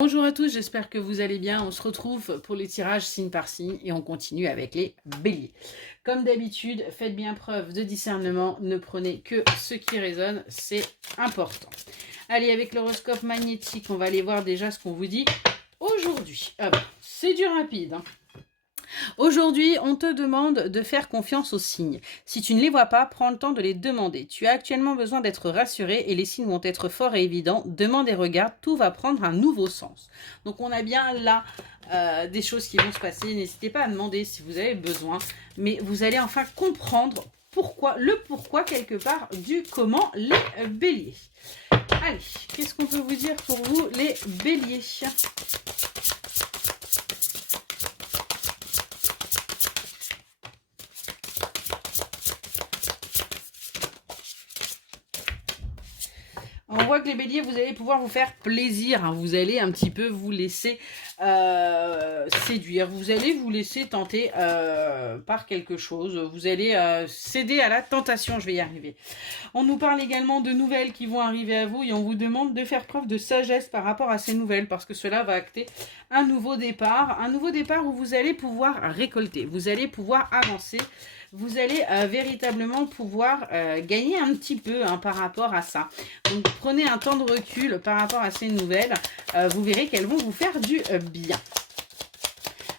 Bonjour à tous, j'espère que vous allez bien. On se retrouve pour les tirages signe par signe et on continue avec les béliers. Comme d'habitude, faites bien preuve de discernement, ne prenez que ce qui résonne, c'est important. Allez, avec l'horoscope magnétique, on va aller voir déjà ce qu'on vous dit aujourd'hui. Ah ben, c'est du rapide, hein. Aujourd'hui, on te demande de faire confiance aux signes. Si tu ne les vois pas, prends le temps de les demander. Tu as actuellement besoin d'être rassuré et les signes vont être forts et évidents. Demande et regarde, tout va prendre un nouveau sens. Donc on a bien là des choses qui vont se passer. N'hésitez pas à demander si vous avez besoin, mais vous allez enfin comprendre le pourquoi quelque part du comment les béliers. Allez, qu'est-ce qu'on peut vous dire pour vous les béliers ? On voit que les béliers, vous allez pouvoir vous faire plaisir, hein. Vous allez un petit peu vous laisser séduire, vous allez vous laisser tenter par quelque chose, vous allez céder à la tentation, je vais y arriver. On nous parle également de nouvelles qui vont arriver à vous et on vous demande de faire preuve de sagesse par rapport à ces nouvelles parce que cela va acter un nouveau départ où vous allez pouvoir récolter, vous allez pouvoir avancer. Vous allez véritablement pouvoir gagner un petit peu par rapport à ça. Donc prenez un temps de recul par rapport à ces nouvelles. Vous verrez qu'elles vont vous faire du bien.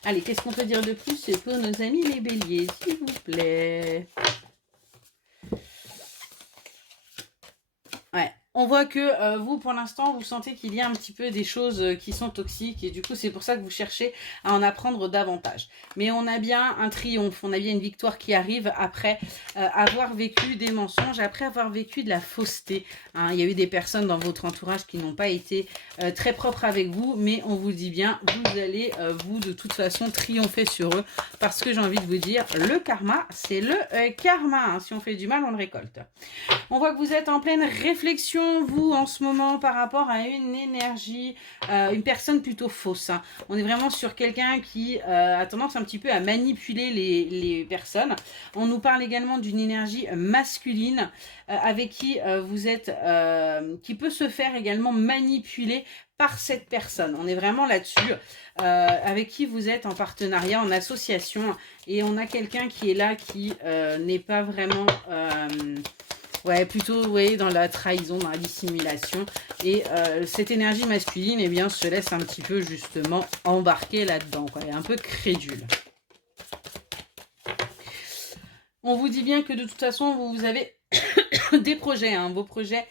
Allez, qu'est-ce qu'on peut dire de plus pour nos amis les béliers, s'il vous plaît? Ouais. On voit que vous, pour l'instant, vous sentez qu'il y a un petit peu des choses qui sont toxiques et du coup, c'est pour ça que vous cherchez à en apprendre davantage. Mais on a bien un triomphe, on a bien une victoire qui arrive après avoir vécu des mensonges, après avoir vécu de la fausseté. Hein. Il y a eu des personnes dans votre entourage qui n'ont pas été très propres avec vous, mais on vous dit bien, vous allez, vous, de toute façon, triompher sur eux parce que j'ai envie de vous dire, le karma, c'est le karma. Hein. Si on fait du mal, on le récolte. On voit que vous êtes en pleine réflexion, vous, en ce moment, par rapport à une énergie, une personne plutôt fausse. Hein. On est vraiment sur quelqu'un qui a tendance un petit peu à manipuler les personnes. On nous parle également d'une énergie masculine avec qui vous êtes, qui peut se faire également manipuler par cette personne. On est vraiment là-dessus, avec qui vous êtes en partenariat, en association. Et on a quelqu'un qui est là, qui n'est pas vraiment... ouais, plutôt dans la trahison, dans la dissimulation. Et cette énergie masculine, eh bien, se laisse un petit peu justement embarquer là-dedans. Elle est un peu crédule. On vous dit bien que de toute façon, vous avez des projets. Hein. Vos projets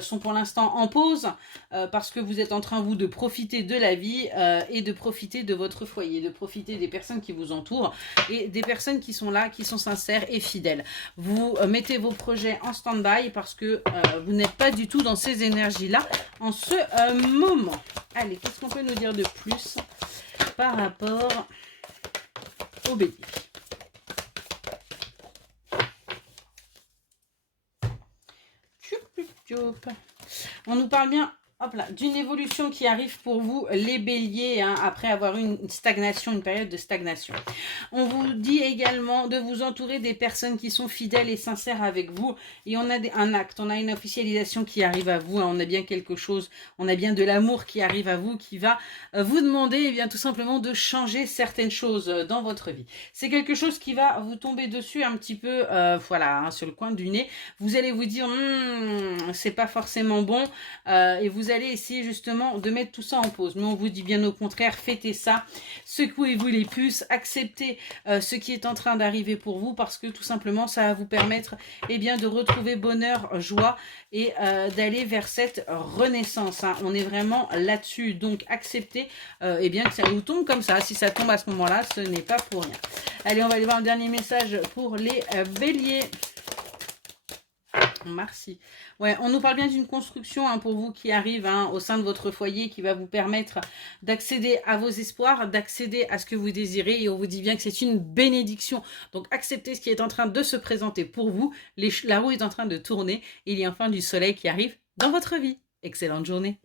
sont pour l'instant en pause parce que vous êtes en train, vous, de profiter de la vie et de profiter de votre foyer, de profiter des personnes qui vous entourent et des personnes qui sont là, qui sont sincères et fidèles. Vous mettez vos projets en stand-by parce que vous n'êtes pas du tout dans ces énergies-là en ce moment. Allez, qu'est-ce qu'on peut nous dire de plus par rapport au bélier ? On nous parle bien d'une évolution qui arrive pour vous, les béliers, hein, après avoir eu une stagnation, une période de stagnation. On vous dit également de vous entourer des personnes qui sont fidèles et sincères avec vous. Et on a un acte, on a une officialisation qui arrive à vous. Hein, on a bien quelque chose, on a bien de l'amour qui arrive à vous, qui va vous demander bien tout simplement de changer certaines choses dans votre vie. C'est quelque chose qui va vous tomber dessus un petit peu, hein, sur le coin du nez. Vous allez vous dire, c'est pas forcément bon, et vous allez essayer justement de mettre tout ça en pause. Mais on vous dit bien au contraire, fêtez ça, secouez-vous les puces, acceptez ce qui est en train d'arriver pour vous parce que tout simplement ça va vous permettre de retrouver bonheur, joie et d'aller vers cette renaissance. Hein. On est vraiment là-dessus, donc acceptez que ça vous tombe comme ça. Si ça tombe à ce moment-là, ce n'est pas pour rien. Allez, on va aller voir le dernier message pour les béliers. Merci. Ouais, on nous parle bien d'une construction pour vous qui arrive au sein de votre foyer qui va vous permettre d'accéder à vos espoirs, d'accéder à ce que vous désirez et on vous dit bien que c'est une bénédiction. Donc acceptez ce qui est en train de se présenter pour vous. La roue est en train de tourner et il y a enfin du soleil qui arrive dans votre vie. Excellente journée.